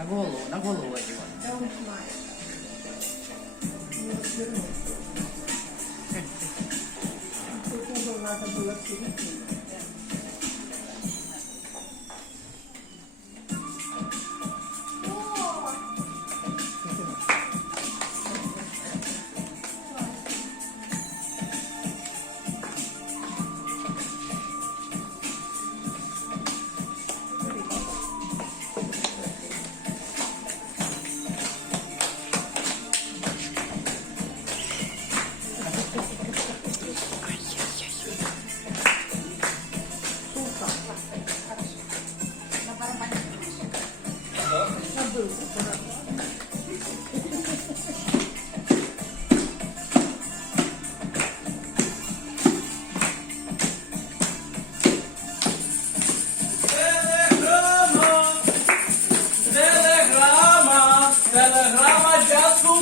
На голову, на голову одягай. Да он знает. Не развернулся. Тут угол надо было в середину.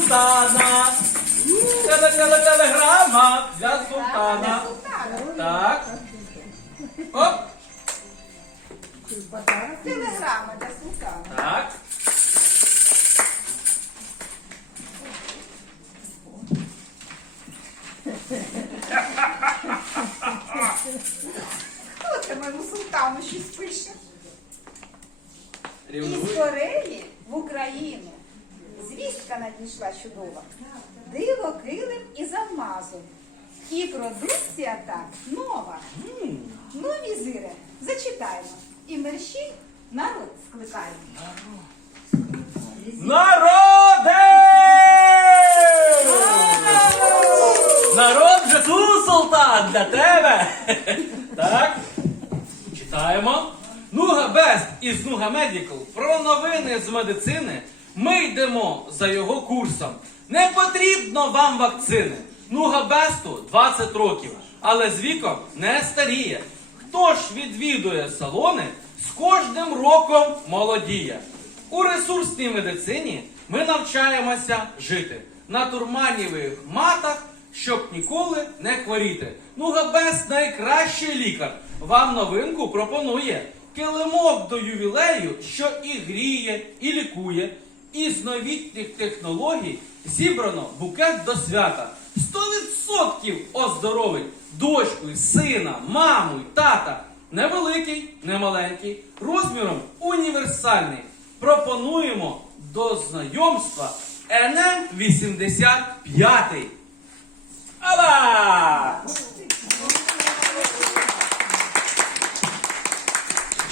Султана. Теле, теле, телеграма для султана. Так. Оп. Телеграма для султана. Так. Хто це моєму султану щось пише? Із. Кореї в Україну звістка надійшла чудова. Диво килим із алмазу. І продукція так нова. Ну, візире, зачитаємо. І мерщій народ скликаємо. Народи! Народ вже тут, султан, для тебе. Так. Читаємо. Нуга Бест із Нуга Медікал про новини з медицини. Ми йдемо за його курсом. Не потрібно вам вакцини. Нуга Бесту 20 років, але з віком не старіє. Хто ж відвідує салони, з кожним роком молодіє. У ресурсній медицині ми навчаємося жити на турманівих матах, щоб ніколи не хворіти. Ну, Габес найкращий лікар вам новинку пропонує килимок до ювілею, що і гріє, і лікує. Із новітніх технологій зібрано букет до свята. 100% оздоровить дочку, сина, маму, й тата. Невеликий, немаленький, розміром універсальний. Пропонуємо до знайомства НМ 85. Ала!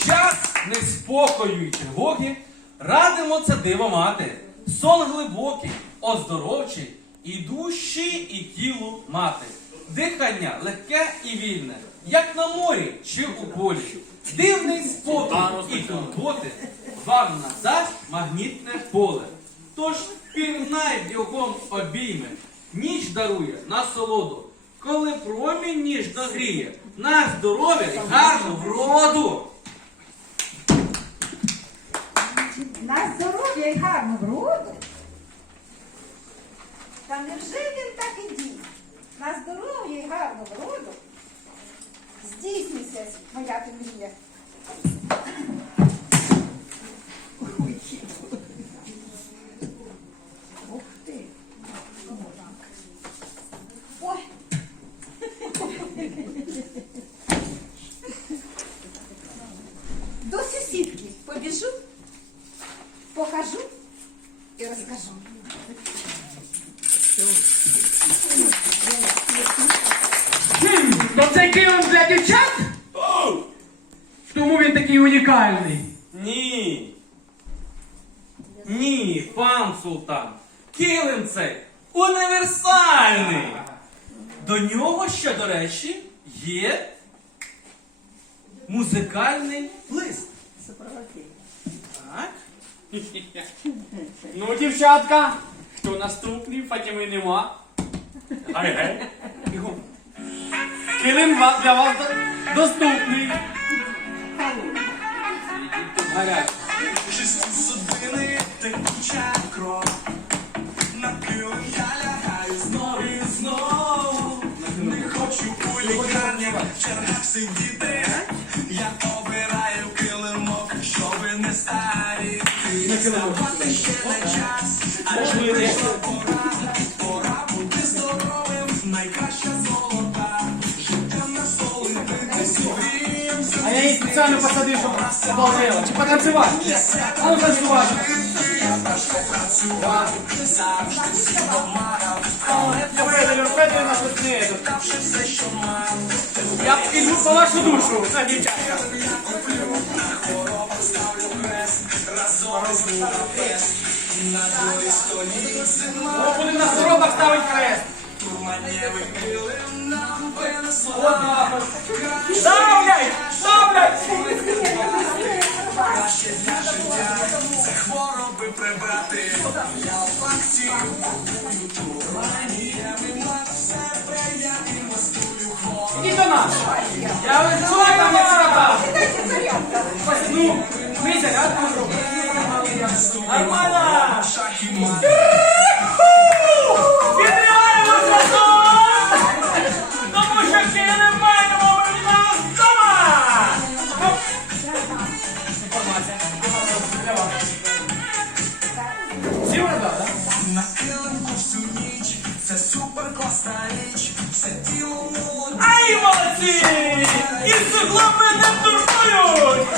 Час неспокою й тривоги радимо це диво мати. Сон глибокий, оздоровчий, і душі, і тілу мати. Дихання легке і вільне, як на морі чи у полі. Дивний спокій і турботи вам надасть магнітне поле. Тож пірнай його обійми, ніч дарує насолоду. Коли промінь ніж нагріє, на здоров'я й гарну вроду. На здоров'я і гарну вроду. Та невже він так і діє? На здоров'я і гарну вроду. Здійснюйся, моя ти. І розкажу. То цей килим для дівчат? Тому він такий унікальний. Ні. Ні, пан султан. Килим цей універсальний. До нього ще, до речі, є музикальний лист. Так. Ну, дівчатка, хто наступний, Фатіми нема. Гай, гай. Килим ва- для вас до- доступний. Гарячий. Судини, текуча кров. На килим я лягаю знов і знов. Не хочу у лікарнях в чергах сидіти. Я Спеціально посадив, щоб обалдела. Чи? А ну мав. Я піду по вашу душу, хрест, разом на дворі стоїть зима. О, будемо на хворобах ставити хрест. Турманєвий килим для життя, це хвороби прибрати. Я в факті купую я інвестую хворобу. До нас. Я ось там як срака. Ну, мися, а там. Нормально! Шах і. Відриваємо! Тому що не Ай, молодці! І цуглом мене турбують!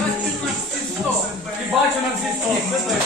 І бачу на всі сто. І бачу на всі сто.